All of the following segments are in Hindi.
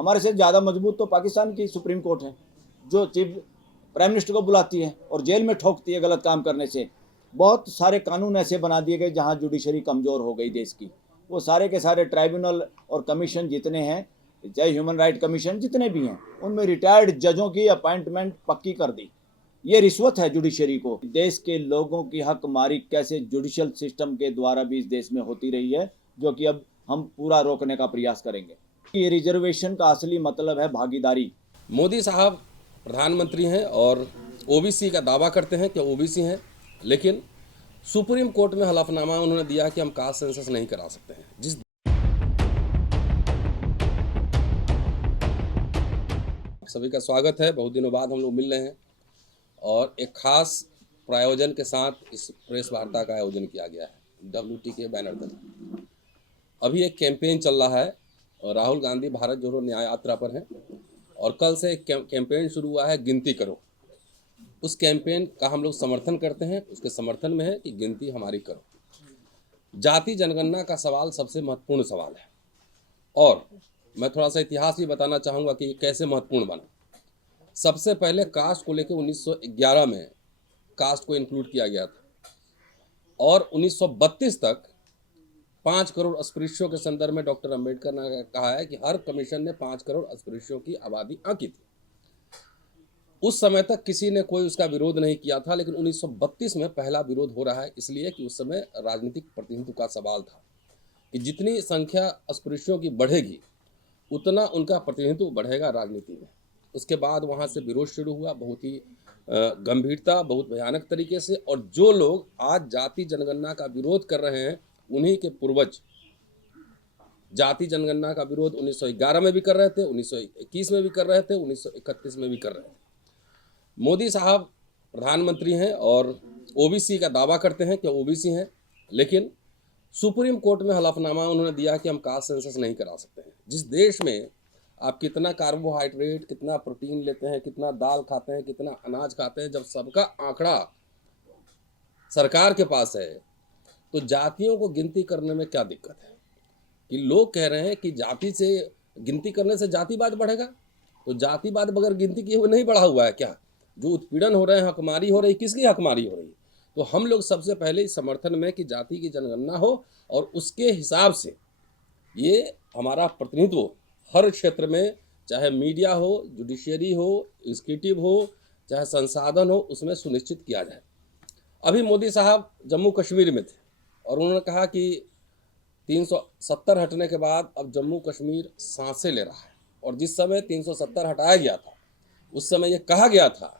हमारे से ज़्यादा मजबूत तो पाकिस्तान की सुप्रीम कोर्ट है, जो चीफ प्राइम मिनिस्टर को बुलाती है और जेल में ठोकती है गलत काम करने से। बहुत सारे कानून ऐसे बना दिए गए जहां जुडिशरी कमज़ोर हो गई देश की। वो सारे के सारे ट्राइब्यूनल और कमीशन जितने हैं, चाहे ह्यूमन राइट कमीशन जितने भी हैं, उनमें रिटायर्ड जजों की अपॉइंटमेंट पक्की कर दी। ये रिश्वत है जुडिशरी को। देश के लोगों की हक मारी कैसे जुडिशल सिस्टम के द्वारा भी इस देश में होती रही है, जो कि अब हम पूरा रोकने का प्रयास करेंगे। ये रिजर्वेशन का असली मतलब है भागीदारी। मोदी साहब प्रधानमंत्री हैं और ओबीसी का दावा करते हैं कि ओबीसी हैं, लेकिन सुप्रीम कोर्ट में हलफनामा उन्होंने दिया कि हम कास्ट सेंसस नहीं करा सकते हैं। जिस सभी का स्वागत है। बहुत दिनों बाद हम लोग मिल रहे हैं और एक खास प्रायोजन के साथ इस प्रेस वार्ता का आयोजन किया गया है WT के बैनर तले। अभी एक कैंपेन चल रहा है और राहुल गांधी भारत जोड़ो न्याय यात्रा पर हैं और कल से एक कैंपेन शुरू हुआ है, गिनती करो। उस कैंपेन का हम लोग समर्थन करते हैं, उसके समर्थन में है कि गिनती हमारी करो। जाति जनगणना का सवाल सबसे महत्वपूर्ण सवाल है और मैं थोड़ा सा इतिहास भी बताना चाहूँगा कि ये कैसे महत्वपूर्ण बना। सबसे पहले कास्ट को लेकर 1911 में कास्ट को इंक्लूड किया गया था और 1932 तक 5 करोड़ अस्पृश्यों के संदर्भ में डॉक्टर अंबेडकर ने कहा है कि हर कमीशन ने 5 करोड़ अस्पृश्यों की आबादी आंकी थी। उस समय तक किसी ने कोई उसका विरोध नहीं किया था, लेकिन 1932 में पहला विरोध हो रहा है, इसलिए कि उस समय राजनीतिक प्रतिनिधित्व का सवाल था कि जितनी संख्या अस्पृश्यों की बढ़ेगी उतना उनका प्रतिनिधित्व बढ़ेगा राजनीति में। उसके बाद वहाँ से विरोध शुरू हुआ, बहुत ही गंभीरता, बहुत भयानक तरीके से। और जो लोग आज जाति जनगणना का विरोध कर रहे हैं, उन्हीं के पूर्वज जाति जनगणना का विरोध 1911 में भी कर रहे थे, 1921 में भी कर रहे थे, 1931 में भी कर रहे थे। मोदी साहब प्रधानमंत्री हैं और ओबीसी का दावा करते हैं कि ओबीसी हैं, लेकिन सुप्रीम कोर्ट में हलफनामा उन्होंने दिया कि हम कास्ट सेंसस नहीं करा सकते हैं। जिस देश में आप कितना कार्बोहाइड्रेट, कितना प्रोटीन लेते हैं, कितना दाल खाते हैं, कितना अनाज खाते हैं, जब सबका आंकड़ा सरकार के पास है, तो जातियों को गिनती करने में क्या दिक्कत है? कि लोग कह रहे हैं कि जाति से गिनती करने से जातिवाद बढ़ेगा, तो जातिवाद बगैर गिनती किए हुए नहीं बढ़ा हुआ है क्या? जो उत्पीड़न हो रहे हैं, हकमारी हो रही, किसकी हकमारी हो रही है? तो हम लोग सबसे पहले इस समर्थन में कि जाति की जनगणना हो और उसके हिसाब से ये हमारा प्रतिनिधित्व हर क्षेत्र में, चाहे मीडिया हो, जुडिशियरी हो, एग्जीक्यूटिव हो, चाहे संसाधन हो, उसमें सुनिश्चित किया जाए। अभी मोदी साहब जम्मू कश्मीर में थे और उन्होंने कहा कि 370 हटने के बाद अब जम्मू कश्मीर सांसें ले रहा है। और जिस समय 370 हटाया गया था, उस समय ये कहा गया था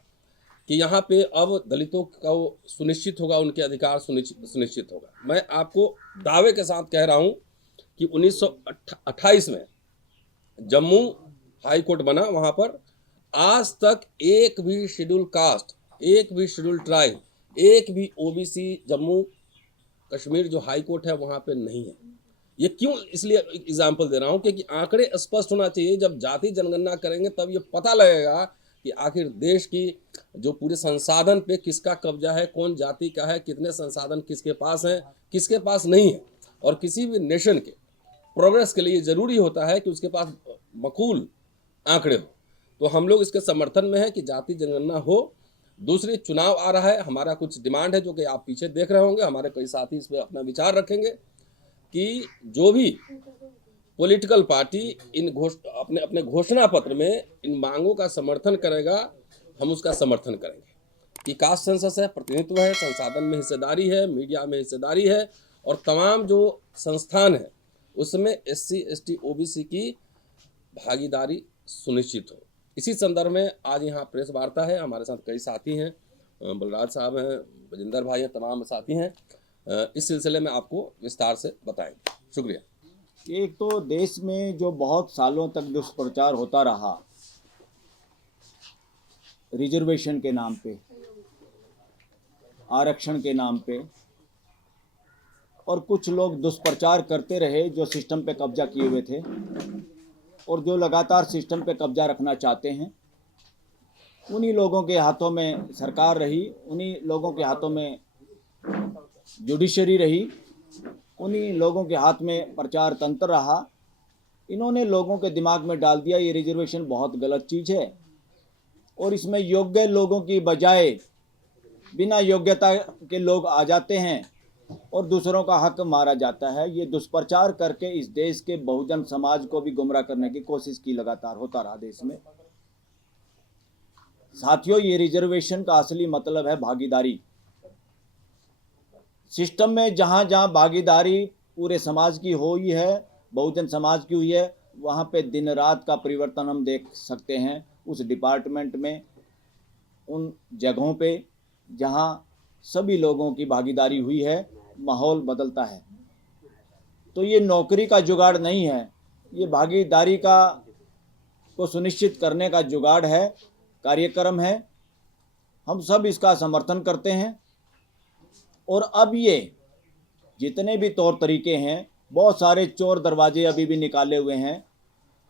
कि यहाँ पे अब दलितों का वो सुनिश्चित होगा, उनके अधिकार सुनिश्चित होगा। मैं आपको दावे के साथ कह रहा हूँ कि 1928 में जम्मू हाई कोर्ट बना, वहाँ पर आज तक एक भी शेड्यूल कास्ट, एक भी शेड्यूल ट्राइब, एक भी ओबीसी जम्मू कश्मीर जो हाई कोर्ट है वहाँ पे नहीं है। ये क्यों इसलिए एग्जाम्पल दे रहा हूँ क्योंकि आंकड़े स्पष्ट होना चाहिए। जब जाति जनगणना करेंगे तब ये पता लगेगा कि आखिर देश की जो पूरे संसाधन पे किसका कब्जा है, कौन जाति का है, कितने संसाधन किसके पास हैं, किसके पास नहीं है। और किसी भी नेशन के प्रोग्रेस के लिए ज़रूरी होता है कि उसके पास मकूल आंकड़े हो। तो हम लोग इसके समर्थन में है कि जाति जनगणना हो। दूसरी, चुनाव आ रहा है, हमारा कुछ डिमांड है जो कि आप पीछे देख रहे होंगे। हमारे कई साथी इस पर अपना विचार रखेंगे कि जो भी पॉलिटिकल पार्टी अपने अपने घोषणा पत्र में इन मांगों का समर्थन करेगा, हम उसका समर्थन करेंगे। कि कास्ट सेंसस है, प्रतिनिधित्व है, संसाधन में हिस्सेदारी है, मीडिया में हिस्सेदारी है और तमाम जो संस्थान है उसमें SC ST OBC की भागीदारी सुनिश्चित हो। इसी संदर्भ में आज यहाँ प्रेस वार्ता है। हमारे साथ कई साथी हैं, बलराज साहब हैं, बजिंदर भाई हैं, तमाम साथी हैं। इस सिलसिले में आपको विस्तार से बताएंगे। शुक्रिया। एक तो देश में जो बहुत सालों तक दुष्प्रचार होता रहा रिजर्वेशन के नाम पे, आरक्षण के नाम पे, और कुछ लोग दुष्प्रचार करते रहे जो सिस्टम पे कब्जा किए हुए थे और जो लगातार सिस्टम पे कब्जा रखना चाहते हैं, उन्हीं लोगों के हाथों में सरकार रही, उन्हीं लोगों के हाथों में जुडिशरी रही, उन्हीं लोगों के हाथ में प्रचार तंत्र रहा। इन्होंने लोगों के दिमाग में डाल दिया ये रिजर्वेशन बहुत गलत चीज़ है और इसमें योग्य लोगों की बजाय बिना योग्यता के लोग आ जाते हैं और दूसरों का हक मारा जाता है। ये दुष्प्रचार करके इस देश के बहुजन समाज को भी गुमराह करने की कोशिश की लगातार होता रहा देश में। साथियों, ये रिजर्वेशन का असली मतलब है भागीदारी। सिस्टम में जहाँ जहाँ भागीदारी पूरे समाज की हुई है, बहुजन समाज की हुई है, वहाँ पे दिन रात का परिवर्तन हम देख सकते हैं। उस डिपार्टमेंट में, उन जगहों पे जहाँ सभी लोगों की भागीदारी हुई है, माहौल बदलता है। तो ये नौकरी का जुगाड़ नहीं है, ये भागीदारी को सुनिश्चित करने का जुगाड़ है, कार्यक्रम है। हम सब इसका समर्थन करते हैं। और अब ये जितने भी तौर तरीके हैं, बहुत सारे चोर दरवाजे अभी भी निकाले हुए हैं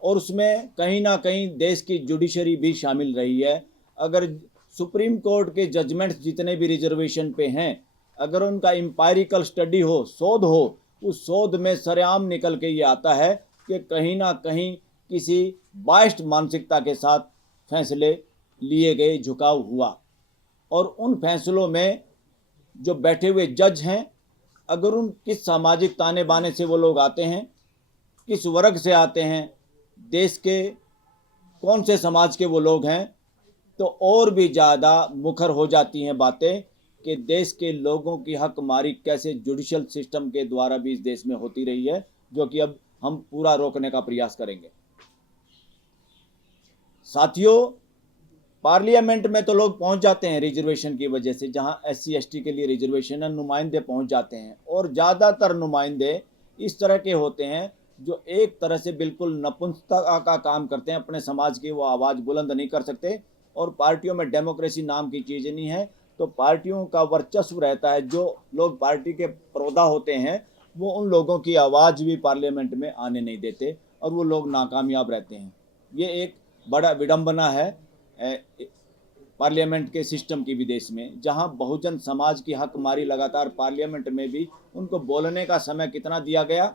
और उसमें कहीं ना कहीं देश की जुडिशरी भी शामिल रही है। अगर सुप्रीम कोर्ट के जजमेंट्स जितने भी रिजर्वेशन पे हैं, अगर उनका एम्पायरिकल स्टडी हो, शोध हो, उस शोध में सरेआम निकल के ये आता है कि कहीं ना कहीं किसी बाइस्ड मानसिकता के साथ फैसले लिए गए, झुकाव हुआ। और उन फैसलों में जो बैठे हुए जज हैं, अगर उन किस सामाजिक ताने बाने से वो लोग आते हैं, किस वर्ग से आते हैं, देश के कौन से समाज के वो लोग हैं, तो और भी ज़्यादा मुखर हो जाती हैं बातें कि देश के लोगों की हकमारी कैसे जुडिशल सिस्टम के द्वारा भी इस देश में होती रही है, जो कि अब हम पूरा रोकने का प्रयास करेंगे। साथियों, पार्लियामेंट में तो लोग पहुंच जाते हैं रिजर्वेशन की वजह से, जहां SC ST के लिए रिजर्वेशन है, नुमाइंदे पहुंच जाते हैं। और ज़्यादातर नुमाइंदे इस तरह के होते हैं जो एक तरह से बिल्कुल नपुंसकता का काम करते हैं, अपने समाज की वो आवाज़ बुलंद नहीं कर सकते। और पार्टियों में डेमोक्रेसी नाम की चीज़ नहीं है, तो पार्टियों का वर्चस्व रहता है। जो लोग पार्टी के प्रोदा होते हैं, वो उन लोगों की आवाज़ भी पार्लियामेंट में आने नहीं देते और वो लोग नाकामयाब रहते हैं। ये एक बड़ा विडंबना है पार्लियामेंट के सिस्टम की विदेश में, जहां बहुजन समाज की हकमारी लगातार पार्लियामेंट में भी उनको बोलने का समय कितना दिया गया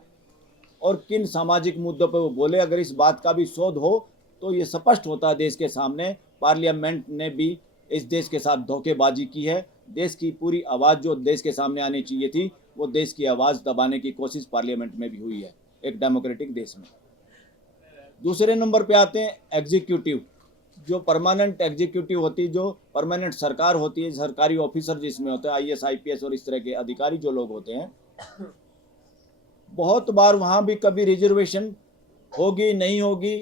और किन सामाजिक मुद्दों पर वो बोले। अगर इस बात का भी शोध हो तो ये स्पष्ट होता है देश के सामने, पार्लियामेंट ने भी इस देश के साथ धोखेबाजी की है। देश की पूरी आवाज़ जो देश के सामने आनी चाहिए थी, वो देश की आवाज़ दबाने की कोशिश पार्लियामेंट में भी हुई है एक डेमोक्रेटिक देश में। दूसरे नंबर पे आते हैं एग्जीक्यूटिव, जो परमानेंट एग्जीक्यूटिव होती है, जो परमानेंट सरकार होती है, सरकारी ऑफिसर जिसमें होते हैं, IAS IPS और इस तरह के अधिकारी जो लोग होते हैं। बहुत बार वहाँ भी कभी रिजर्वेशन होगी नहीं होगी।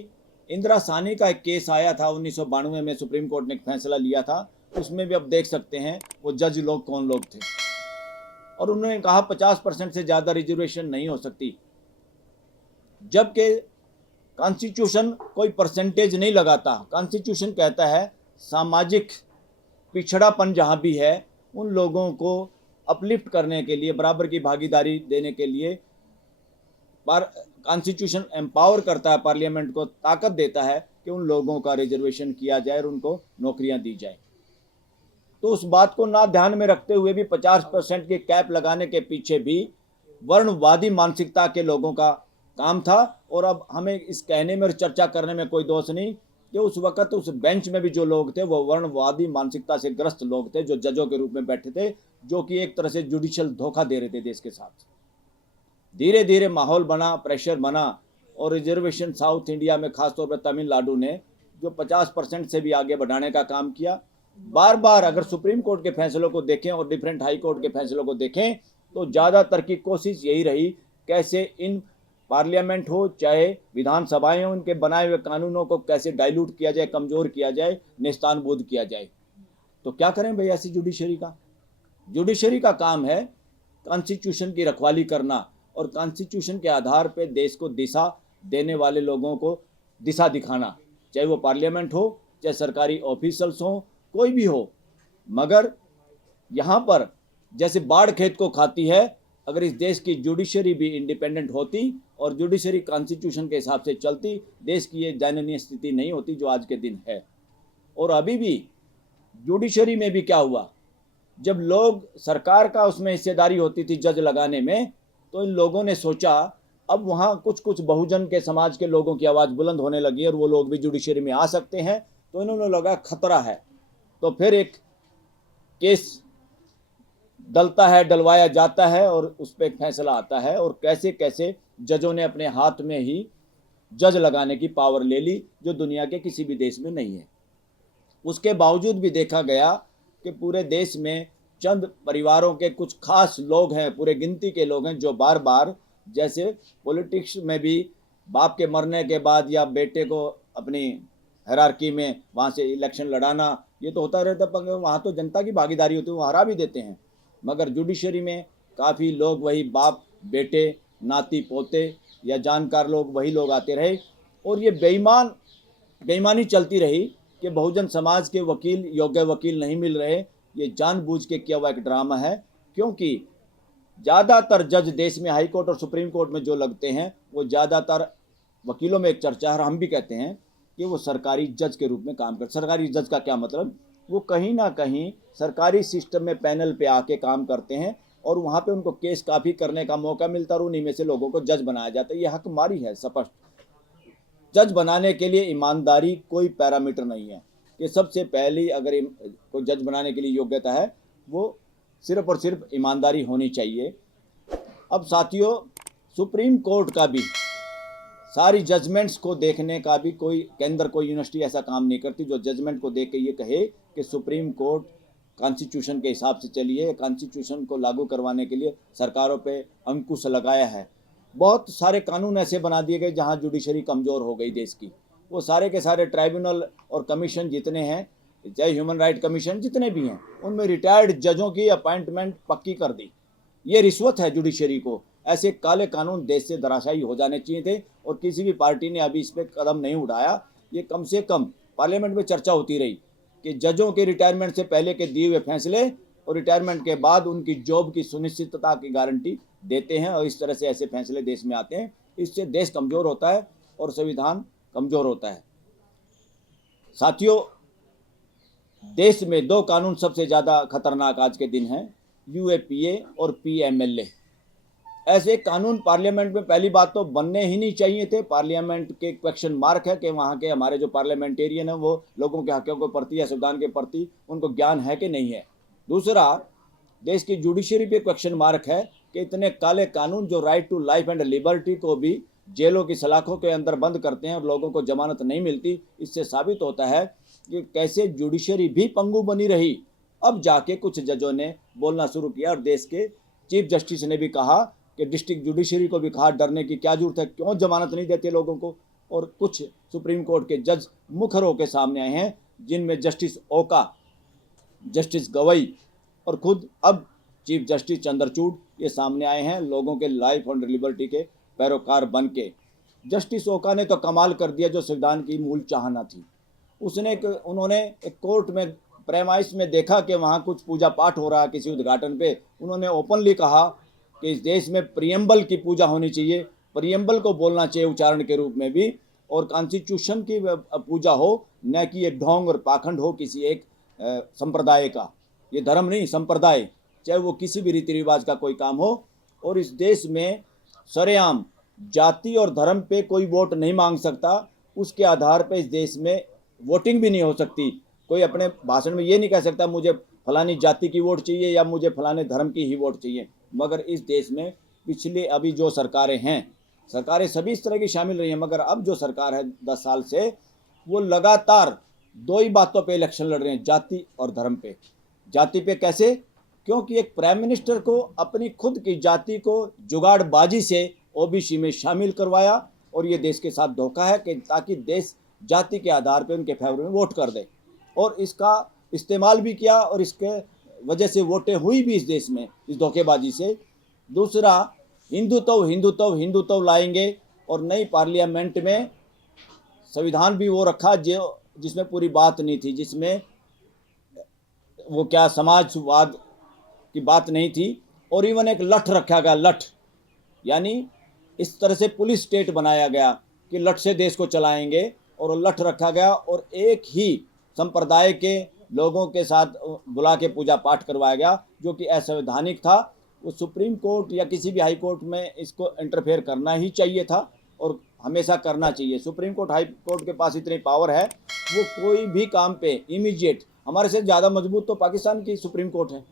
इंदिरा साहनी का एक केस आया था 1992 में, सुप्रीम कोर्ट ने एक फैसला लिया था, उसमें भी अब देख सकते हैं वो जज लोग कौन लोग थे। और उन्होंने कहा 50% से ज़्यादा रिजर्वेशन नहीं हो सकती, जबकि कॉन्स्टिट्यूशन कोई परसेंटेज नहीं लगाता। कॉन्स्टिट्यूशन कहता है सामाजिक पिछड़ापन जहाँ भी है, उन लोगों को अपलिफ्ट करने के लिए, बराबर की भागीदारी देने के लिए कॉन्स्टिट्यूशन एम्पावर करता है, पार्लियामेंट को ताकत देता है कि उन लोगों का रिजर्वेशन किया जाए और उनको नौकरियां दी जाए। तो उस बात को ना ध्यान में रखते हुए भी 50% के कैप लगाने के पीछे भी वर्णवादी मानसिकता के लोगों का काम था। और अब हमें इस कहने में और चर्चा करने में कोई दोष नहीं कि उस वक्त उस बेंच में भी जो लोग थे वो वर्णवादी मानसिकता से ग्रस्त लोग थे, जो जजों के रूप में बैठे थे, जो कि एक तरह से जुडिशियल धोखा दे रहे थे देश के साथ। धीरे धीरे माहौल बना, प्रेशर बना और रिजर्वेशन साउथ इंडिया में, खासतौर पर तमिलनाडु ने जो 50% से भी आगे बढ़ाने का काम किया। बार बार अगर सुप्रीम कोर्ट के फैसलों को देखें और डिफरेंट हाई कोर्ट के फैसलों को देखें तो ज़्यादातर की कोशिश यही रही कैसे इन पार्लियामेंट हो चाहे विधानसभाएं हो, उनके बनाए हुए कानूनों को कैसे डाइल्यूट किया जाए, कमज़ोर किया जाए, नेस्तानबूद किया जाए। तो क्या करें भाई ऐसी जुडिशरी का काम है कॉन्स्टिट्यूशन की रखवाली करना और कॉन्स्टिट्यूशन के आधार पर देश को दिशा देने वाले लोगों को दिशा दिखाना, चाहे वो पार्लियामेंट हो, चाहे सरकारी ऑफिसर्स हो, कोई भी हो। मगर यहाँ पर जैसे बाढ़ खेत को खाती है, अगर इस देश की जुडिशरी भी इंडिपेंडेंट होती और जुडिशरी कॉन्स्टिट्यूशन के हिसाब से चलती, देश की ये दयनीय स्थिति नहीं होती जो आज के दिन है। और अभी भी जुडिशरी में भी क्या हुआ, जब लोग सरकार का उसमें हिस्सेदारी होती थी जज लगाने में, तो इन लोगों ने सोचा अब वहाँ कुछ कुछ बहुजन के समाज के लोगों की आवाज़ बुलंद होने लगी और वो लोग भी जुडिशरी में आ सकते हैं, तो इन्होंने लगा खतरा है, तो फिर एक केस डलता है, डलवाया जाता है और उस पर एक फैसला आता है। और कैसे कैसे जजों ने अपने हाथ में ही जज लगाने की पावर ले ली, जो दुनिया के किसी भी देश में नहीं है। उसके बावजूद भी देखा गया कि पूरे देश में चंद परिवारों के कुछ खास लोग हैं, पूरे गिनती के लोग हैं, जो बार बार, जैसे पॉलिटिक्स में भी बाप के मरने के बाद या बेटे को अपनी हायरार्की में वहाँ से इलेक्शन लड़ाना, ये तो होता रहता, पर वहाँ तो जनता की भागीदारी होती है, वो हरा भी देते हैं। मगर जुडिशरी में काफ़ी लोग वही बाप बेटे नाती पोते या जानकार लोग, वही लोग आते रहे और ये बेईमानी चलती रही कि बहुजन समाज के वकील, योग्य वकील नहीं मिल रहे। ये जानबूझ के किया हुआ एक ड्रामा है, क्योंकि ज़्यादातर जज देश में हाई कोर्ट और सुप्रीम कोर्ट में जो लगते हैं, वो ज़्यादातर वकीलों में एक चर्चा है और हम भी कहते हैं कि वो सरकारी जज के रूप में काम करते। सरकारी जज का क्या मतलब, वो कहीं ना कहीं सरकारी सिस्टम में पैनल पे आके काम करते हैं और वहाँ पे उनको केस काफ़ी करने का मौका मिलता है और उन्हीं में से लोगों को जज बनाया जाता है। ये हकमारी है स्पष्ट। जज बनाने के लिए ईमानदारी कोई पैरामीटर नहीं है कि सबसे पहली अगर कोई जज बनाने के लिए योग्यता है, वो सिर्फ और सिर्फ ईमानदारी होनी चाहिए। अब साथियों, सुप्रीम कोर्ट का भी सारी जजमेंट्स को देखने का भी कोई केंद्र, कोई यूनिवर्सिटी ऐसा काम नहीं करती जो जजमेंट को देख के ये कहे कि सुप्रीम कोर्ट कॉन्स्टिट्यूशन के हिसाब से चलिए, कॉन्स्टिट्यूशन को लागू करवाने के लिए सरकारों पे अंकुश लगाया है। बहुत सारे कानून ऐसे बना दिए गए जहां जुडिशरी कमज़ोर हो गई देश की। वो सारे के सारे ट्राइब्यूनल और कमीशन जितने हैं, चाहे ह्यूमन राइट कमीशन जितने भी हैं, उनमें रिटायर्ड जजों की अपॉइंटमेंट पक्की कर दी। ये रिश्वत है जुडिशरी को। ऐसे काले कानून देश से धराशायी हो जाने चाहिए थे और किसी भी पार्टी ने अभी इस पर कदम नहीं उठाया। ये कम से कम पार्लियामेंट में चर्चा होती रही कि जजों के रिटायरमेंट से पहले के दिए हुए फैसले और रिटायरमेंट के बाद उनकी जॉब की सुनिश्चितता की गारंटी देते हैं, और इस तरह से ऐसे फैसले देश में आते हैं। इससे देश कमज़ोर होता है और संविधान कमज़ोर होता है। साथियों, देश में दो कानून सबसे ज़्यादा खतरनाक आज के दिन हैं, यूएपीए और पीएमएलए। ऐसे कानून पार्लियामेंट में पहली बात तो बनने ही नहीं चाहिए थे। पार्लियामेंट के क्वेश्चन मार्क है कि वहाँ के हमारे जो पार्लियामेंटेरियन हैं वो लोगों के हकों के प्रति या संविधान के प्रति उनको ज्ञान है कि नहीं है। दूसरा, देश की जुडिशरी पे क्वेश्चन मार्क है कि इतने काले कानून जो right to life and liberty को भी जेलों की सलाखों के अंदर बंद करते हैं और लोगों को जमानत नहीं मिलती। इससे साबित होता है कि कैसे जुडिशरी भी पंगु बनी रही। अब जाके कुछ जजों ने बोलना शुरू किया और देश के चीफ जस्टिस ने भी कहा कि डिस्ट्रिक्ट जुडिशरी को भी कहा डरने की क्या जरूरत है, क्यों जमानत नहीं देते लोगों को। और कुछ सुप्रीम कोर्ट के जज मुखर होकर सामने आए हैं, जिनमें जस्टिस ओका, जस्टिस गवई और खुद अब चीफ जस्टिस चंद्रचूड़ ये सामने आए हैं, लोगों के लाइफ एंड लिबर्टी के पैरोकार बन के। जस्टिस ओका ने तो कमाल कर दिया, जो संविधान की मूल चाहना थी। उन्होंने एक कोर्ट में प्रेमाइस में देखा कि वहाँ कुछ पूजा पाठ हो रहा है किसी उद्घाटन पे, उन्होंने ओपनली कहा कि इस देश में प्रियम्बल की पूजा होनी चाहिए, प्रियम्बल को बोलना चाहिए उच्चारण के रूप में भी, और कॉन्स्टिट्यूशन की पूजा हो, न कि ये ढोंग और पाखंड हो किसी एक संप्रदाय का। ये धर्म नहीं, संप्रदाय, चाहे वो किसी भी रीति रिवाज का कोई काम हो। और इस देश में सरेआम जाति और धर्म पे कोई वोट नहीं मांग सकता, उसके आधार पे इस देश में वोटिंग भी नहीं हो सकती। कोई अपने भाषण में ये नहीं कह सकता मुझे फलानी जाति की वोट चाहिए या मुझे फलाने धर्म की ही वोट चाहिए। मगर इस देश में पिछले अभी जो सरकारें हैं, सरकारें सभी इस तरह की शामिल रही हैं, मगर अब जो सरकार है 10 साल से, वो लगातार दो ही बातों पे इलेक्शन लड़ रहे हैं, जाति और धर्म पे। जाति पे कैसे? क्योंकि एक प्राइम मिनिस्टर को अपनी खुद की जाति को जुगाड़बाजी से ओबीसी में शामिल करवाया, और ये देश के साथ धोखा है कि ताकि देश जाति के आधार पे उनके फेवर में वोट कर दे, और इसका इस्तेमाल भी किया और इसके वजह से वोटें हुई भी इस देश में, इस धोखेबाजी से। दूसरा, हिंदुत्व हिंदुत्व हिंदुत्व लाएंगे, और नई पार्लियामेंट में संविधान भी वो रखा जो जिसमें पूरी बात नहीं थी, जिसमें वो क्या समाजवाद की बात नहीं थी, और इवन एक लठ रखा गया, लठ, यानी इस तरह से पुलिस स्टेट बनाया गया कि लठ से देश को चलाएंगे, और लठ रखा गया और एक ही संप्रदाय के लोगों के साथ बुला के पूजा पाठ करवाया गया, जो कि असंवैधानिक था। वो सुप्रीम कोर्ट या किसी भी हाई कोर्ट में इसको इंटरफेयर करना ही चाहिए था और हमेशा करना चाहिए। सुप्रीम कोर्ट हाई कोर्ट के पास इतनी पावर है, वो कोई भी काम पे इमीडिएट, हमारे से ज़्यादा मजबूत तो पाकिस्तान की सुप्रीम कोर्ट है,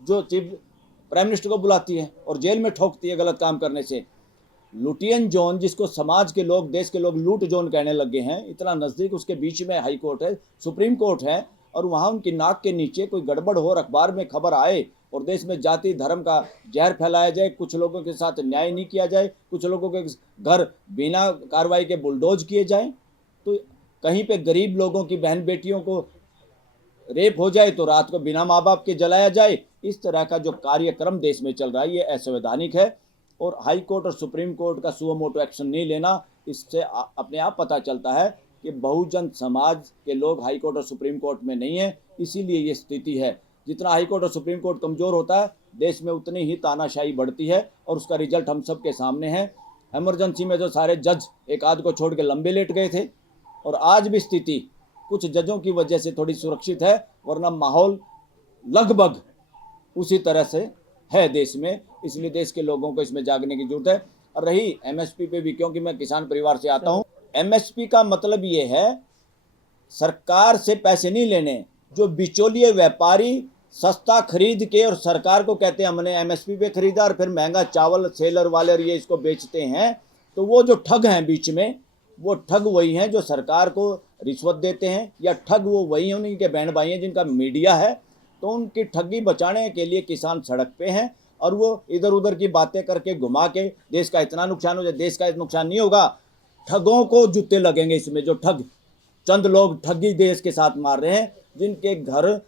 जो चीफ प्राइम मिनिस्टर को बुलाती है और जेल में ठोकती है गलत काम करने से। लुटियन जोन, जिसको समाज के लोग, देश के लोग लूट जोन कहने लगे हैं, इतना नज़दीक उसके बीच में हाई कोर्ट है, सुप्रीम कोर्ट है, और वहाँ उनकी नाक के नीचे कोई गड़बड़ हो, अखबार में खबर आए और देश में जाति धर्म का जहर फैलाया जाए, कुछ लोगों के साथ न्याय नहीं किया जाए, कुछ लोगों के घर बिना कार्रवाई के बुलडोज किए जाएं, तो कहीं पे गरीब लोगों की बहन बेटियों को रेप हो जाए तो रात को बिना माँ बाप के जलाया जाए, इस तरह का जो कार्यक्रम देश में चल रहा है ये असंवैधानिक है। और हाई कोर्ट और सुप्रीम कोर्ट का सुओ मोटो एक्शन नहीं लेना, इससे अपने आप पता चलता है कि बहुजन समाज के लोग हाई कोर्ट और सुप्रीम कोर्ट में नहीं है, इसीलिए ये स्थिति है। जितना हाई कोर्ट और सुप्रीम कोर्ट कमज़ोर होता है, देश में उतनी ही तानाशाही बढ़ती है और उसका रिजल्ट हम सब के सामने है। इमरजेंसी में जो सारे जज एक आध को छोड़ के लंबे लेट गए थे, और आज भी स्थिति कुछ जजों की वजह से थोड़ी सुरक्षित है, वरना माहौल लगभग उसी तरह से है देश में। इसलिए देश के लोगों को इसमें जागने की जरूरत है। और रही एमएसपी पे भी, क्योंकि मैं किसान परिवार से आता हूँ, एमएसपी का मतलब ये है सरकार से पैसे नहीं लेने। जो बिचौलिए व्यापारी सस्ता खरीद के और सरकार को कहते हैं हमने एमएसपी पे खरीदा और फिर महंगा चावल सेलर वाले और ये इसको बेचते हैं, तो वो जो ठग हैं बीच में, वो ठग वही हैं जो सरकार को रिश्वत देते हैं, या ठग वो वही हैं उनके बहन भाई हैं जिनका मीडिया है। तो उनकी ठगी बचाने के लिए किसान सड़क पे हैं और वो इधर उधर की बातें करके घुमा के देश का इतना नुकसान हो जाए। देश का नुकसान नहीं होगा, ठगों को जूते लगेंगे इसमें। जो ठग, चंद लोग ठगी देश के साथ मार रहे हैं, जिनके घर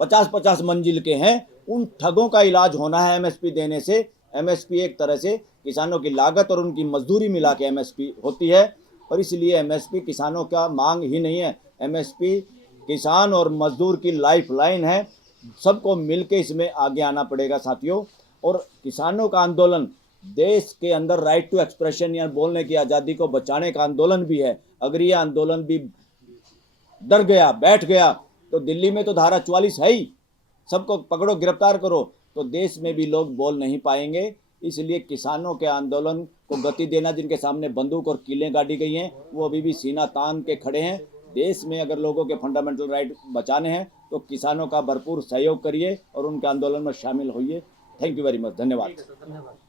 50-50 मंजिल के हैं, उन ठगों का इलाज होना है एमएसपी देने से। एमएसपी एक तरह से किसानों की लागत और उनकी मजदूरी मिला के एमएसपी होती है, और इसलिए एमएसपी किसानों का मांग ही नहीं है, एमएसपी किसान और मजदूर की लाइफ लाइन है। सबको मिलके इसमें आगे आना पड़ेगा साथियों। और किसानों का आंदोलन देश के अंदर राइट टू एक्सप्रेशन या बोलने की आज़ादी को बचाने का आंदोलन भी है। अगर ये आंदोलन भी डर गया, बैठ गया, तो दिल्ली में तो धारा 44 है ही, सबको पकड़ो गिरफ्तार करो, तो देश में भी लोग बोल नहीं पाएंगे। इसलिए किसानों के आंदोलन को गति देना, जिनके सामने बंदूक और कीलें गाड़ी गई हैं, वो अभी भी सीना तान के खड़े हैं। देश में अगर लोगों के फंडामेंटल राइट बचाने हैं तो किसानों का भरपूर सहयोग करिए और उनके आंदोलन में शामिल होइए। थैंक यू वेरी मच, धन्यवाद।